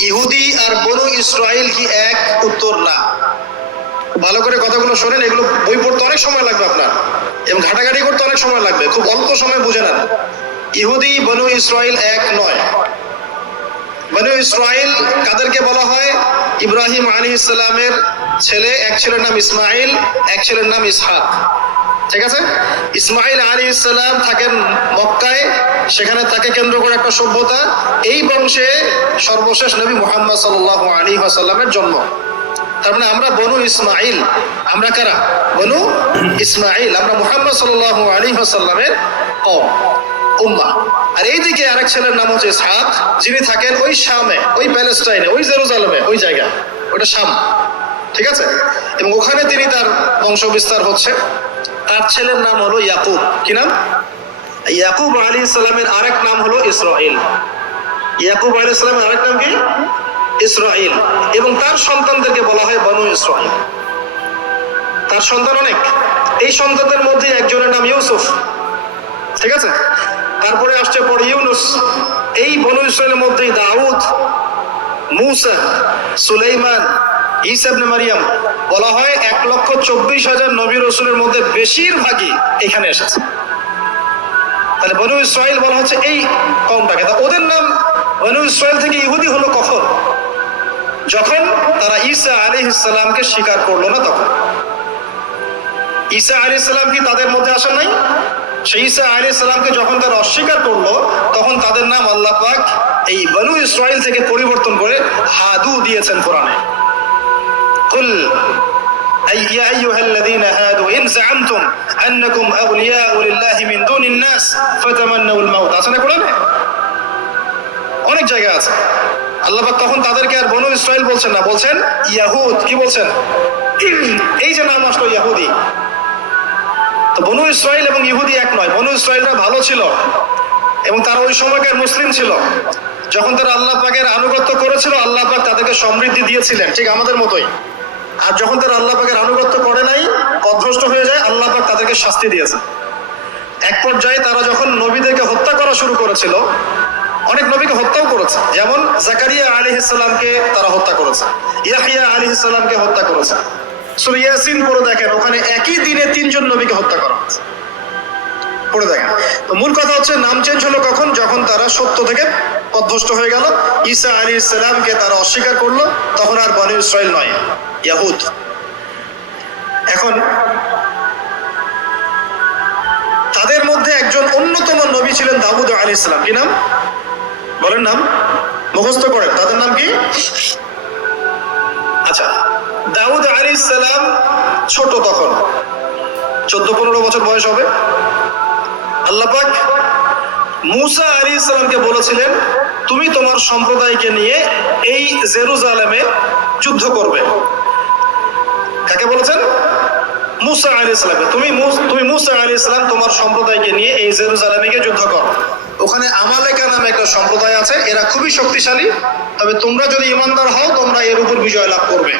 ইহুদি আর বনু ইসরায়েল কি এক? উত্তর না। ভালো করে কথাগুলো শোনেন, এগুলো বই পড়তে অনেক সময় লাগবে আপনার। এবং ঘাটাঘাটি করতে অনেক সময় লাগবে, খুব অল্প সময় বুঝে নেন। ইহুদি, বনু ইসরায়েল এক নয়। বনু ইসরায়েল কাদেরকে বলা হয়? ইব্রাহিম আলী ইসলামের ছেলে, এক ছেলের নাম ইসমাইল, এক ছেলের নাম ইসহাক। ঠিক আছে? ইসমাইল আলী ইসলাম থাকেন মক্কায় সেখানে তাকে কেন্দ্র করে একটা সভ্যতা। এই বংশে সর্বশেষ নবী মোহাম্মদ সাল্লাহ আলী আসাল্লামের জন্ম। তার মানে আমরা বনু ইসমাইল আমরা কারা? বনু ইসমাইল আমরা মোহাম্মদ সাল্লাহ আলী আসাল্লামের উম্মা। আর এইদিকে আরেক ছেলের নাম হচ্ছে ইসহাক। যিনি থাকেন ওই শামে, ওই প্যালেস্টাইনে, ওই জেরুজালেমে, ওই জায়গা। ওটা শাম। ঠিক আছে? এবং ওখানে তিনি তার বংশ বিস্তার হচ্ছে। তার ছেলের নাম হলো ইয়াকুব। কি নাম? ইয়াকুব আলী ইসলামের আরেক নাম হলো ইসরাইল ইয়াকুব আলী ইসলামের আরেক নাম কি? ইসরাইল এবং তার সন্তানদেরকে বলা হয় বনু ইসরাইল তার সন্তান অনেক। এই সন্তানদের মধ্যে একজনের নাম ইউসুফ। ঠিক আছে? তারপরে আসছে পরে ইউনুস। এই বনু ইসরায়েলের মধ্যেই দাউদ, মুসা, সুলাইমান ইসাবনে মারিয়াম বলা হয় এক লক্ষ চব্বিশ হাজার নবী রসুলের মধ্যে বেশিরভাগই এখানে এসেছে। তাহলে বনু ইসরায়েল বলা হচ্ছে এই কমটাকে তা ওদের নাম বনু ইসরায়েল থেকে ইহুদি হলো কখন? যখন তারা ঈসা আলী ইসলামকে স্বীকার করল না তখন। ঈসা আলী ইসলাম কি তাদের মধ্যে আসা নাই? সেই ঈসা আলী ইসলামকে যখন তারা অস্বীকার করল, তখন তাদের নাম আল্লাহ পাক এই বনু ইসরায়েল থেকে পরিবর্তন করে হাদু দিয়েছেন কোরআনে। يا أيها الذين هادوا إن زعمتم أنكم أولياء لله من دون الناس فتمنوا الموت আছে না কোরআনে অনেক জায়গা আছে আল্লাহ পাক তখন তাদেরকে আর বনু ইসরায়েল বলছেন না বলছেন ইয়াহুদ কি বলছেন এই যে নাম আসলো ইয়াহুদি তো বনু ইসরায়েল এবং ইহুদি এক নয় বনু ইসরায়েলরা ভালো ছিল এবং তারা ওই সময়কার মুসলিম ছিল যখন তারা আল্লাহ পাকের আনুগত্য করেছিল আল্লাহ পাক তাদেরকে সমৃদ্ধি দিয়েছিলেন ঠিক আমাদের মতোই আর যখন তারা আল্লাহ পাকের আনুগত্য করে নাই পথভ্রষ্ট হয়ে যায়, আল্লাহ পাক তাদেরকে শাস্তি দিয়েছে। এক পর্যায়ে তারা যখন নবীদেরকে হত্যা করা শুরু করেছিল, অনেক নবীকে হত্যাও করেছে। যেমন জাকারিয়া আলী ইসলামকে তারা হত্যা করেছে, ইয়াহিয়া আলী ইসলামকে হত্যা করেছে। সুরিয়াসিন পড়ে দেখেন, ওখানে একই দিনে তিনজন নবীকে হত্যা করা হয়েছে। পড়ে দেখেন। তো মূল কথা হচ্ছে, নাম চেঞ্জ হলো কখন? যখন তারা সত্য থেকে পথভ্রষ্ট হয়ে গেল। ঈসা আলী ইসলামকে তারা অস্বীকার করল। তখন আর বনি ইসরায়েল নয়, ইয়াহুদ। এখন তাদের মধ্যে একজন অন্যতম নবী ছিলেন দাউদ আলী ইসলাম কি নাম? বলেন নাম। মুখস্থ করেন। তাদের নাম কি? আচ্ছা দাউদ আলী ইসলাম ছোট তখন। চোদ্দ পনেরো বছর বয়স হবে। আল্লাপাক মুসা আলী ইসলামকে বলেছিলেন, তুমি তোমার সম্প্রদায়কে নিয়ে এই জেরুজালেমে যুদ্ধ করবে। কাকে বলেছেন? মুসা আলী ইসলামকে তুমি তুমি মুসা আলী ইসলাম তোমার সম্প্রদায়কে নিয়ে এই জেরুজালেমে গিয়ে যুদ্ধ করো। ওখানে আমালেকা নামে একটা সম্প্রদায় আছে, এরা খুবই শক্তিশালী। তবে তোমরা যদি ইমানদার হও, তোমরা এর উপর বিজয় লাভ করবে।